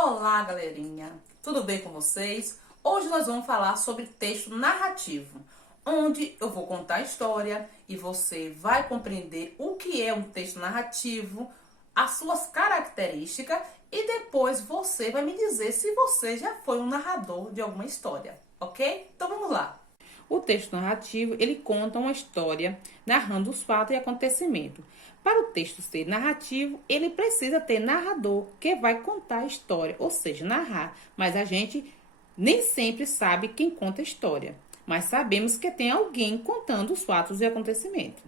Olá, galerinha! Tudo bem com vocês? Hoje nós vamos falar sobre texto narrativo, onde eu vou contar a história e você vai compreender o que é um texto narrativo, as suas características e depois você vai me dizer se você já foi um narrador de alguma história, ok? Então vamos lá! O texto narrativo, ele conta uma história narrando os fatos e acontecimentos. Para o texto ser narrativo, ele precisa ter narrador que vai contar a história, ou seja, narrar. Mas a gente nem sempre sabe quem conta a história, mas sabemos que tem alguém contando os fatos e acontecimentos.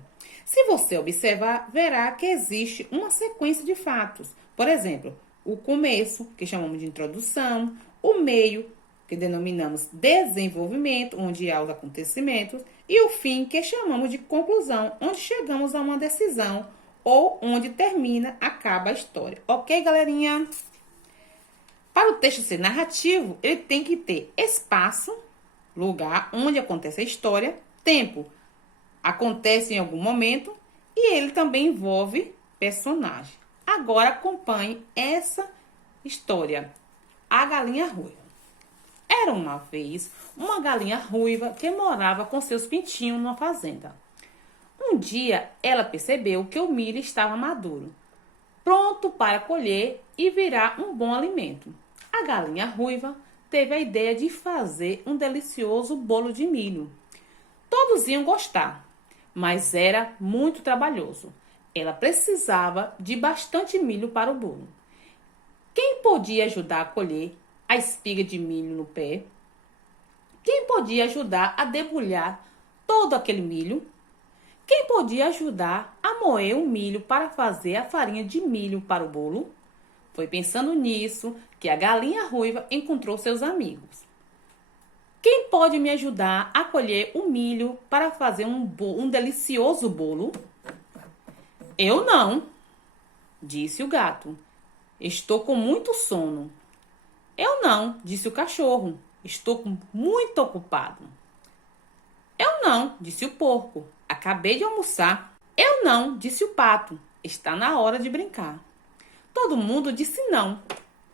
Se você observar, verá que existe uma sequência de fatos. Por exemplo, o começo, que chamamos de introdução, o meio, que denominamos desenvolvimento, onde há os acontecimentos, e o fim, que chamamos de conclusão, onde chegamos a uma decisão ou onde termina, acaba a história. Ok, galerinha? Para o texto ser narrativo, ele tem que ter espaço, lugar onde acontece a história, tempo, acontece em algum momento, e ele também envolve personagem. Agora acompanhe essa história. A Galinha Ruiva. Era uma vez uma galinha ruiva que morava com seus pintinhos numa fazenda. Um dia, ela percebeu que o milho estava maduro, pronto para colher e virar um bom alimento. A galinha ruiva teve a ideia de fazer um delicioso bolo de milho. Todos iam gostar, mas era muito trabalhoso. Ela precisava de bastante milho para o bolo. Quem podia ajudar a colher a espiga de milho no pé? Quem podia ajudar a debulhar todo aquele milho? Quem podia ajudar a moer o milho para fazer a farinha de milho para o bolo? Foi pensando nisso que a galinha ruiva encontrou seus amigos. Quem pode me ajudar a colher o milho para fazer um delicioso bolo? Eu não, disse o gato. Estou com muito sono. Eu não, disse o cachorro. Estou muito ocupado. Eu não, disse o porco. Acabei de almoçar. Eu não, disse o pato. Está na hora de brincar. Todo mundo disse não.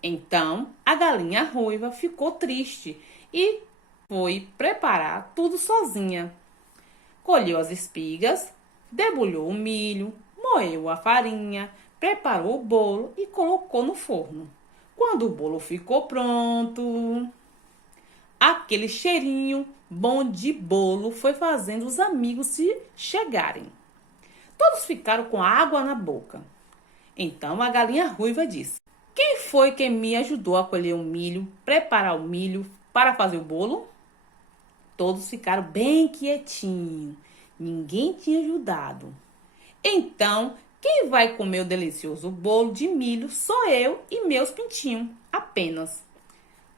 Então, a galinha ruiva ficou triste e foi preparar tudo sozinha. Colheu as espigas, debulhou o milho, moeu a farinha, preparou o bolo e colocou no forno. Quando o bolo ficou pronto, aquele cheirinho bom de bolo foi fazendo os amigos se chegarem. Todos ficaram com água na boca. Então a galinha ruiva disse: quem foi que me ajudou a colher o milho, preparar o milho para fazer o bolo? Todos ficaram bem quietinhos. Ninguém tinha ajudado. Então, quem vai comer o delicioso bolo de milho sou eu e meus pintinhos, apenas.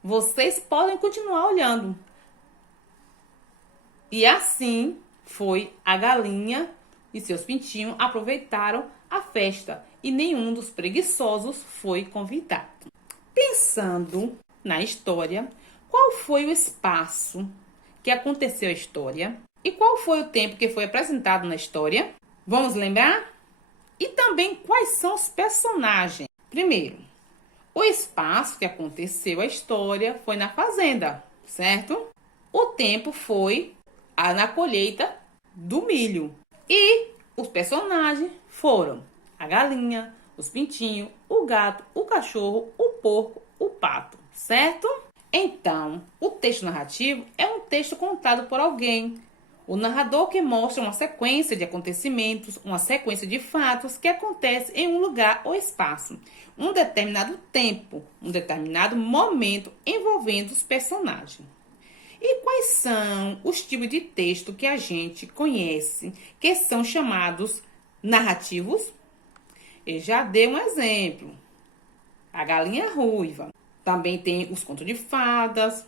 Vocês podem continuar olhando. E assim foi a galinha e seus pintinhos aproveitaram a festa e nenhum dos preguiçosos foi convidado. Pensando na história, qual foi o espaço que aconteceu a história e qual foi o tempo que foi apresentado na história? Vamos lembrar? E também quais são os personagens. Primeiro, o espaço que aconteceu a história foi na fazenda, certo? O tempo foi na colheita do milho. E os personagens foram a galinha, os pintinhos, o gato, o cachorro, o porco, o pato, certo? Então, o texto narrativo é um texto contado por alguém. O narrador que mostra uma sequência de acontecimentos, uma sequência de fatos que acontece em um lugar ou espaço, um determinado tempo, um determinado momento envolvendo os personagens. E quais são os tipos de texto que a gente conhece, que são chamados narrativos? Eu já dei um exemplo. A galinha ruiva. Também tem os contos de fadas,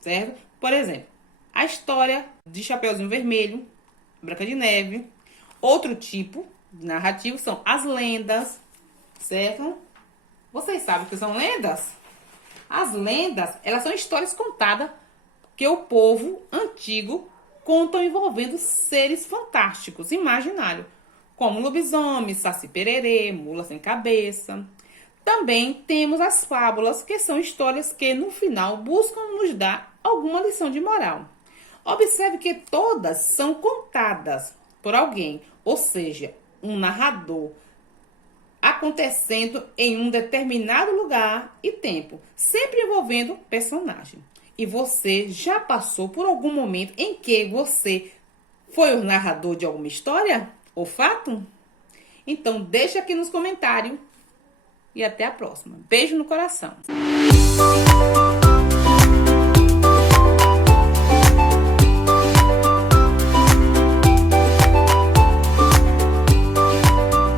certo? Por exemplo, a história de Chapeuzinho Vermelho, Branca de Neve. Outro tipo de narrativo são as lendas, certo? Vocês sabem o que são lendas? As lendas, elas são histórias contadas que o povo antigo contam envolvendo seres fantásticos, imaginários, como lobisomem, saci-pererê, mula sem cabeça. Também temos as fábulas, que são histórias que no final buscam nos dar alguma lição de moral. Observe que todas são contadas por alguém, ou seja, um narrador, acontecendo em um determinado lugar e tempo, sempre envolvendo personagem. E você já passou por algum momento em que você foi o narrador de alguma história ou fato? Então deixa aqui nos comentários e até a próxima. Beijo no coração.